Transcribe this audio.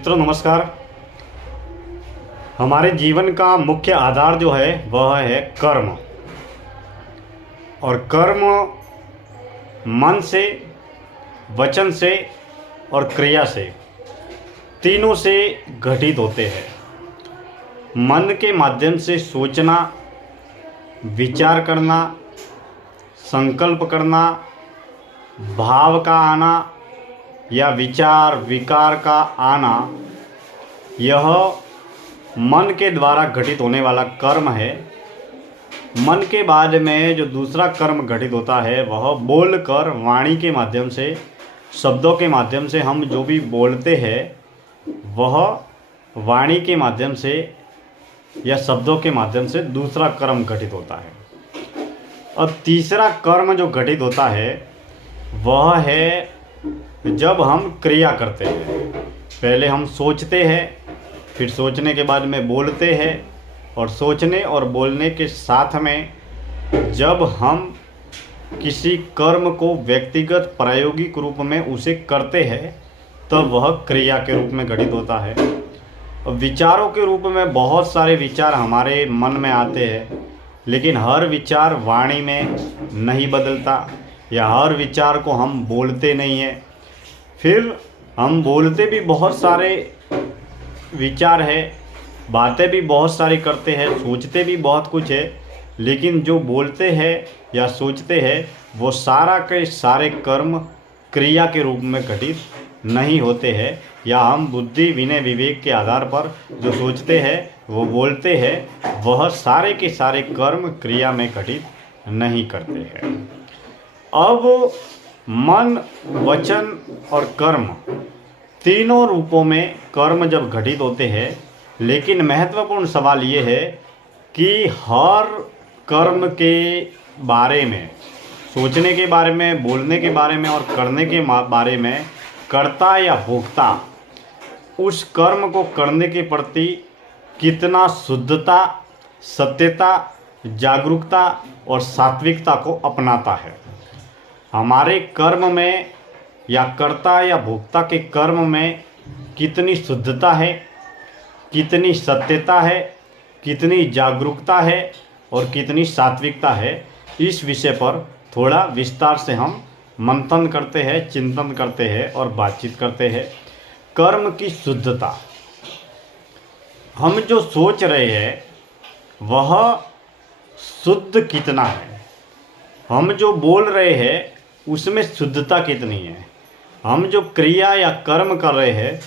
मित्रों नमस्कार। हमारे जीवन का मुख्य आधार जो है वह है कर्म। और कर्म मन से, वचन से और क्रिया से, तीनों से घटित होते हैं। मन के माध्यम से सोचना, विचार करना, संकल्प करना, भाव का आना या विचार विकार का आना, यह मन के द्वारा घटित होने वाला कर्म है। मन के बाद में जो दूसरा कर्म घटित होता है वह बोलकर, वाणी के माध्यम से, शब्दों के माध्यम से हम जो भी बोलते हैं वह वाणी के माध्यम से या शब्दों के माध्यम से दूसरा कर्म घटित होता है। और तीसरा कर्म जो घटित होता है वह है जब हम क्रिया करते हैं। पहले हम सोचते हैं, फिर सोचने के बाद में बोलते हैं, और सोचने और बोलने के साथ में जब हम किसी कर्म को व्यक्तिगत प्रायोगिक रूप में उसे करते हैं तब वह क्रिया के रूप में घटित होता है। और विचारों के रूप में बहुत सारे विचार हमारे मन में आते हैं, लेकिन हर विचार वाणी में नहीं बदलता या हर विचार को हम बोलते नहीं हैं। फिर हम बोलते भी बहुत सारे विचार है, बातें भी बहुत सारी करते हैं, सोचते भी बहुत कुछ है, लेकिन जो बोलते हैं या सोचते हैं वो सारा के सारे कर्म क्रिया के रूप में घटित नहीं होते हैं। या हम बुद्धि, विनय, विवेक के आधार पर जो सोचते हैं वो बोलते हैं, वह सारे के सारे कर्म क्रिया में घटित नहीं करते हैं। अब मन, वचन और कर्म तीनों रूपों में कर्म जब घटित होते हैं, लेकिन महत्वपूर्ण सवाल ये है कि हर कर्म के बारे में, सोचने के बारे में, बोलने के बारे में और करने के बारे में कर्ता या भोक्ता उस कर्म को करने के प्रति कितना शुद्धता, सत्यता, जागरूकता और सात्विकता को अपनाता है। हमारे कर्म में या कर्ता या भोक्ता के कर्म में कितनी शुद्धता है, कितनी सत्यता है, कितनी जागरूकता है और कितनी सात्विकता है, इस विषय पर थोड़ा विस्तार से हम मंथन करते हैं, चिंतन करते हैं और बातचीत करते हैं। कर्म की शुद्धता, हम जो सोच रहे हैं वह शुद्ध कितना है, हम जो बोल रहे हैं उसमें शुद्धता कितनी है, हम जो क्रिया या कर्म कर रहे हैं